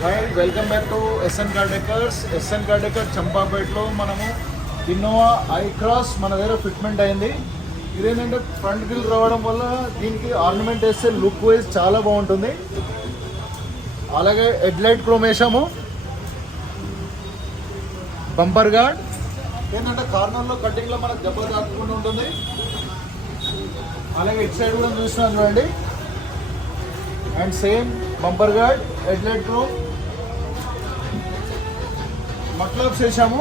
Hi, welcome back to SN car decors. SN car decor చంపాపేటలో మనము Innova I cross మన దగ్గర ఫిట్మెంట్ అయింది. ఇదేంటంటే ఫ్రంట్ గ్రిల్ రావడం వల్ల దీనికి ఆర్నమెంట్ వేస్తే లుక్ వైజ్ చాలా బాగుంటుంది. అలాగే హెడ్ లైట్ క్రోమ్ వేసాము. బంపర్ గార్డ్ ఏంటంటే కార్నర్లో కటింగ్లో మనకు దెబ్బ తాకకుండా ఉంటుంది. అలాగే ఇటు సైడ్ కూడా చూస్తున్నాం చూడండి. And same bumper guard, head light chrome, మక్లబ్స్ వేసాము.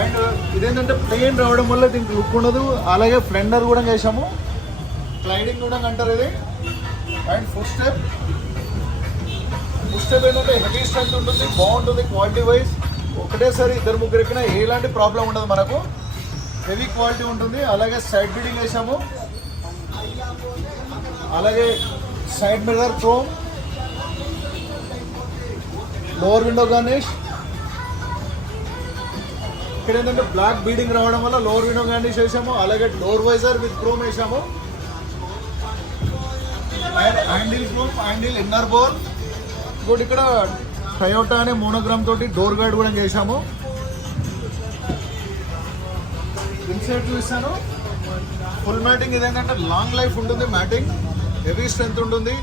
అండ్ ఇదేంటంటే ప్లెయిన్ రావడం వల్ల దీనికి లుక్ ఉండదు. అలాగే ఫ్లెండర్ కూడా వేసాము, స్లైడింగ్ కూడా అంటారు ఇది. అండ్ ఫుట్ స్టెప్ ఏంటంటే హెవీ స్ట్రెంత్ ఉంటుంది, బాగుంటుంది క్వాలిటీ వైజ్. ఒకటేసారి ఇద్దరు ముగ్గురు ఎక్కినా ఎలాంటి ప్రాబ్లం ఉండదు మనకు, హెవీ క్వాలిటీ ఉంటుంది. అలాగే సైడ్ బీడింగ్ వేసాము. అలాగే side mirror chrome, lower window garnish. ఇక్కడ ఏంటంటే బ్లాక్ బీడింగ్ రావడం వల్ల లోవర్ విండో గార్నిష్ వేసాము. అలాగే డోర్ వైజర్ విత్ క్రోమ్ వేసాము. And handle chrome, handle inner bore. ఇంకోటి ఇక్కడ టయోటా అనే మోనోగ్రామ్ తోటి డోర్ గార్డ్ కూడా చేసాము. ఇన్సైడ్ చూస్తాను ఫుల్ మ్యాటింగ్. ఇదేంటంటే లాంగ్ లైఫ్ ఉంటుంది, మ్యాటింగ్ హెవీ స్ట్రెంత్ ఉంటుంది.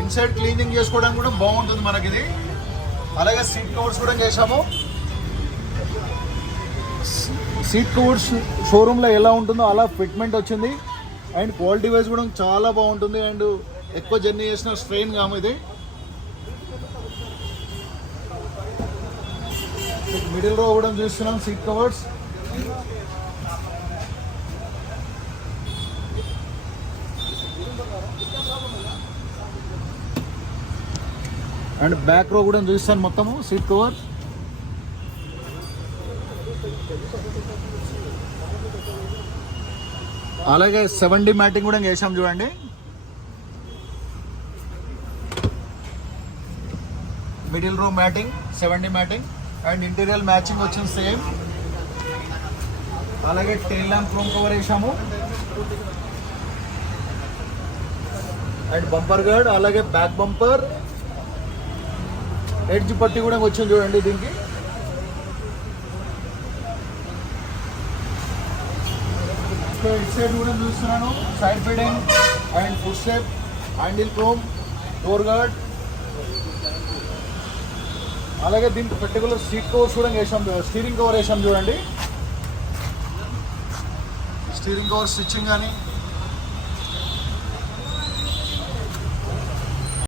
ఇన్సైడ్ క్లీనింగ్ చేసుకోవడానికి కూడా బాగుంటుంది మనకి ఇది. అలాగే సీట్ కవర్స్ కూడా చేసాము. సీట్ కవర్స్ షోరూంలో ఎలా ఉంటుందో అలా ఫిట్మెంట్ వచ్చింది. అండ్ క్వాలిటీ వైజ్ కూడా చాలా బాగుంటుంది. అండ్ ఎక్కువ జర్నీ చేసిన స్ట్రెయిన్ కాము ఇది. మిడిల్ రో కూడా చూస్తున్నాం సీట్ కవర్స్. అండ్ బ్యాక్ రో కూడా చూస్తాను మొత్తము సీట్ కవర్. అలాగే 7D మ్యాటింగ్ కూడా వేసాం చూడండి. Middle row matting, 7D matting. And interior matching వచ్చింది సేమ్. అలాగే టెయిల్ ల్యాంప్ క్రోమ్ కవర్ వేసాము. అండ్ బంపర్ గార్డ్, అలాగే బ్యాక్ బంపర్, ఎడ్జ్ పట్టి కూడా వచ్చింది చూడండి దీనికి. ఇటు సైడ్ కూడా చూస్తున్నాను side feeding and foot step, handle chrome, door guard. అలాగే దీనికి పర్టికులర్ సీట్ కవర్స్ కూడా వేసాం. స్టీరింగ్ కవర్ వేసాం చూడండి. స్టీరింగ్ కవర్ స్టిచ్చింగ్ కానీ